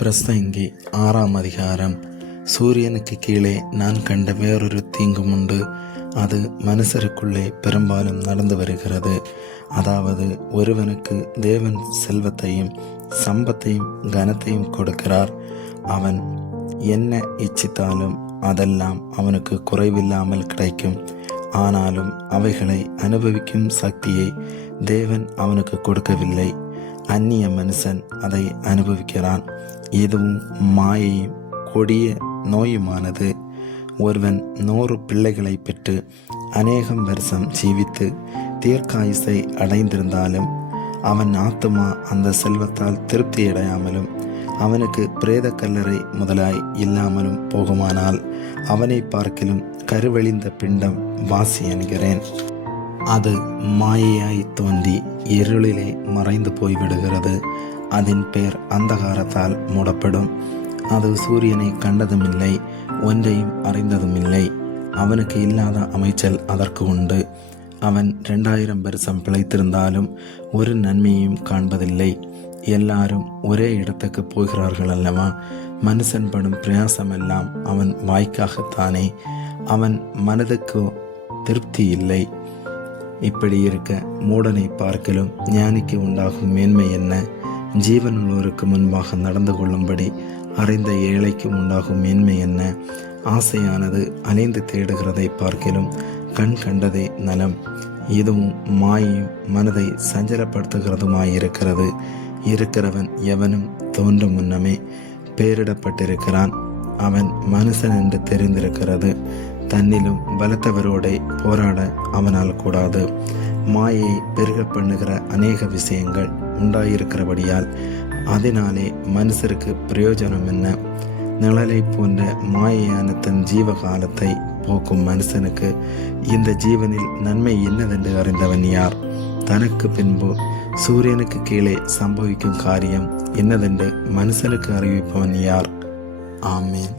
பிரசங்கி 6ஆம் அதிகாரம். சூரியனுக்கு கீழே நான் கண்ட வேறொரு தீங்கும் உண்டு. அது மனுஷருக்குள்ளே பெரும்பாலும் நடந்து வருகிறது. அதாவது, ஒருவனுக்கு தேவன் செல்வத்தையும் சம்பத்தையும் கனத்தையும் கொடுக்கிறார். அவன் என்ன இச்சித்தாலும் அதெல்லாம் அவனுக்கு குறைவில்லாமல் கிடைக்கும். ஆனாலும் அவைகளை அனுபவிக்கும் சக்தியை தேவன் அவனுக்கு கொடுக்கவில்லை. அந்நிய மனுஷன் அதை அனுபவிக்கிறான். இதுவும் மாயையும் கொடிய நோயுமானது. ஒருவன் 100 பிள்ளைகளை பெற்று அநேகம் வருஷம் ஜீவித்து தீர்க்காயுசை அடைந்திருந்தாலும் அவன் ஆத்துமா அந்த செல்வத்தால் திருப்தி அடையாமலும் அவனுக்கு பிரேத கல்லறை முதலாய் இல்லாமலும் போகுமானால் அவனை பார்க்கிலும் கருவழிந்த பிண்டம் வாசி என்கிறேன். அது மாயையாய் தோன்றி இருளிலே மறைந்து போய்விடுகிறது. அதன் பேர் அந்தகாரத்தால் மூடப்படும். அது சூரியனை கண்டதுமில்லை, ஒன்றையும் அறிந்ததுமில்லை. அவனுக்கு இல்லாத அமைச்சல் அதற்கு உண்டு. அவன் 2000 வருஷம் பிழைத்திருந்தாலும் ஒரு நன்மையையும் காண்பதில்லை. எல்லாரும் ஒரே இடத்துக்கு போகிறார்கள் அல்லவா? மனுஷன் படும் பிரயாசமெல்லாம் அவன் வாய்க்காகத்தானே. அவன் மனதுக்கு திருப்தி இல்லை. இப்படி இருக்க மூடனை பார்க்கலும் ஞானிக்கு உண்டாகும் மேன்மை என்ன? ஜீவனுள்ளோருக்கு முன்பாக நடந்து கொள்ளும்படி அறிந்த ஏழைக்கு உண்டாகும் மேன்மை என்ன? ஆசையானது அலைந்து தேடுகிறதை பார்க்கலும் கண் கண்டதே நலம். இதுவும் மாயையும் மனதை சஞ்சலப்படுத்துகிறதுமாயிருக்கிறது. இருக்கிறவன் எவனும் தோன்றும் முன்னமே பேரிடப்பட்டிருக்கிறான். அவன் மனுஷன் என்று தெரிந்திருக்கிறது. தன்னிலும் பலத்தவரோட போராட அவனால் கூடாது. மாயை பெருக பண்ணுகிற அநேக விஷயங்கள் உண்டாயிருக்கிறபடியால் அதனாலே மனுஷருக்கு பிரயோஜனம் என்ன? நிழலை போன்ற மாயையான தன் ஜீவகாலத்தை போக்கும் மனுஷனுக்கு இந்த ஜீவனில் நன்மை என்னதென்று அறிந்தவன் யார்? தனக்கு பின்பு சூரியனுக்கு கீழே சம்பவிக்கும் காரியம் என்னதென்று மனுஷனுக்கு அறிவிப்பவன் யார்? ஆமேன்.